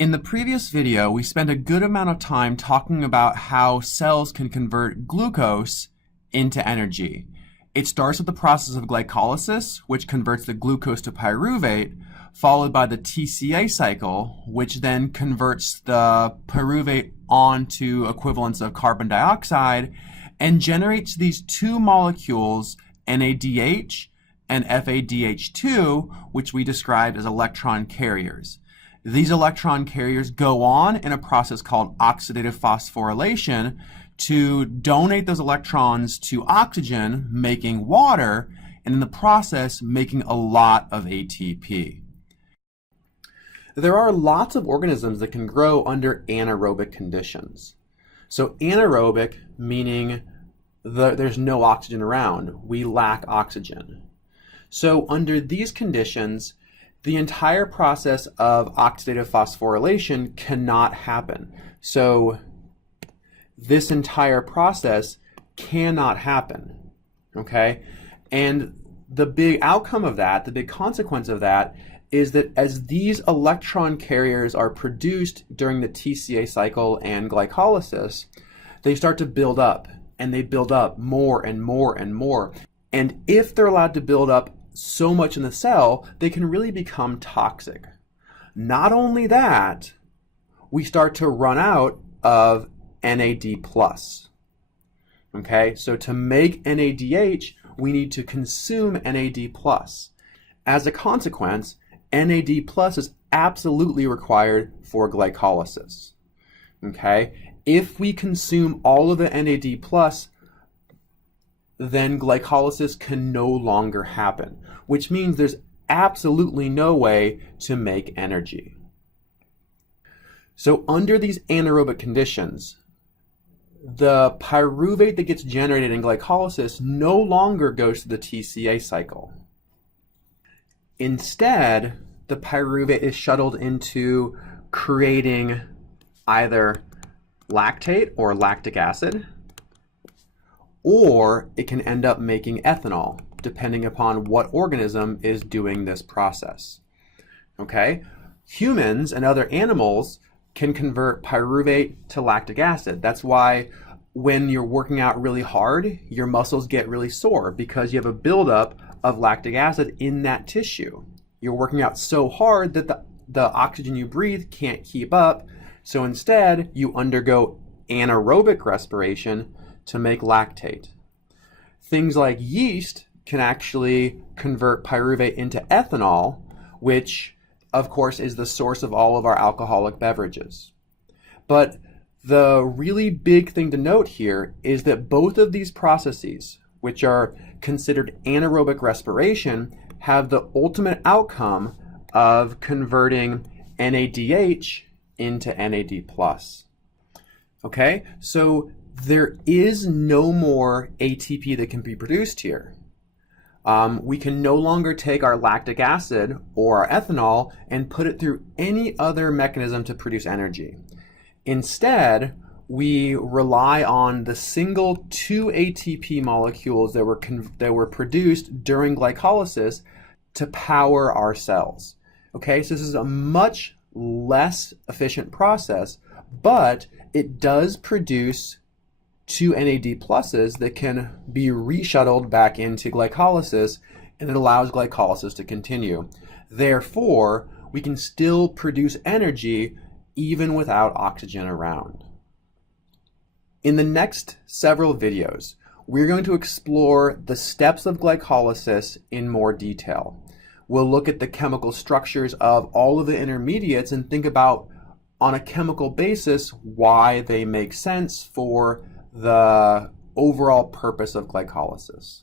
In the previous video, we spent a good amount of time talking about how cells can convert glucose into energy. It starts with the process of glycolysis, which converts the glucose to pyruvate, followed by the TCA cycle, which then converts the pyruvate onto equivalents of carbon dioxide and generates these two molecules, NADH and FADH2, which we described as electron carriers. These electron carriers go on in a process called oxidative phosphorylation to donate those electrons to oxygen, making water, and in the process making a lot of ATP. There are lots of organisms that can grow under anaerobic conditions. So anaerobic meaning there's no oxygen around. We lack oxygen. So under these conditions, the entire process of oxidative phosphorylation cannot happen. So this entire process cannot happen, okay? And the big outcome of that, the big consequence of that, is that as these electron carriers are produced during the TCA cycle and glycolysis, they start to build up, and they build up more and more and more. And if they're allowed to build up so much in the cell, they can really become toxic. Not only that, we start to run out of NAD+. Okay, so to make NADH, we need to consume NAD+. As a consequence, NAD+ is absolutely required for glycolysis. Okay, if we consume all of the NAD+, then glycolysis can no longer happen, which means there's absolutely no way to make energy. So under these anaerobic conditions, the pyruvate that gets generated in glycolysis no longer goes to the TCA cycle. Instead, the pyruvate is shuttled into creating either lactate or lactic acid, or it can end up making ethanol, depending upon what organism is doing this process. Okay? Humans and other animals can convert pyruvate to lactic acid. That's why when you're working out really hard, your muscles get really sore because you have a buildup of lactic acid in that tissue. You're working out so hard that the oxygen you breathe can't keep up, so instead you undergo anaerobic respiration to make lactate. Things like yeast can actually convert pyruvate into ethanol, which of course is the source of all of our alcoholic beverages. But the really big thing to note here is that both of these processes, which are considered anaerobic respiration, have the ultimate outcome of converting NADH into NAD+. Okay, so there is no more ATP that can be produced here. We can no longer take our lactic acid or our ethanol and put it through any other mechanism to produce energy. Instead, we rely on the single 2 ATP molecules that were produced during glycolysis to power our cells. Okay, so this is a much less efficient process, but it does produce 2 NAD pluses that can be reshuttled back into glycolysis, and it allows glycolysis to continue. Therefore, we can still produce energy even without oxygen around. In the next several videos, we're going to explore the steps of glycolysis in more detail. We'll look at the chemical structures of all of the intermediates and think about, on a chemical basis, why they make sense for the overall purpose of glycolysis.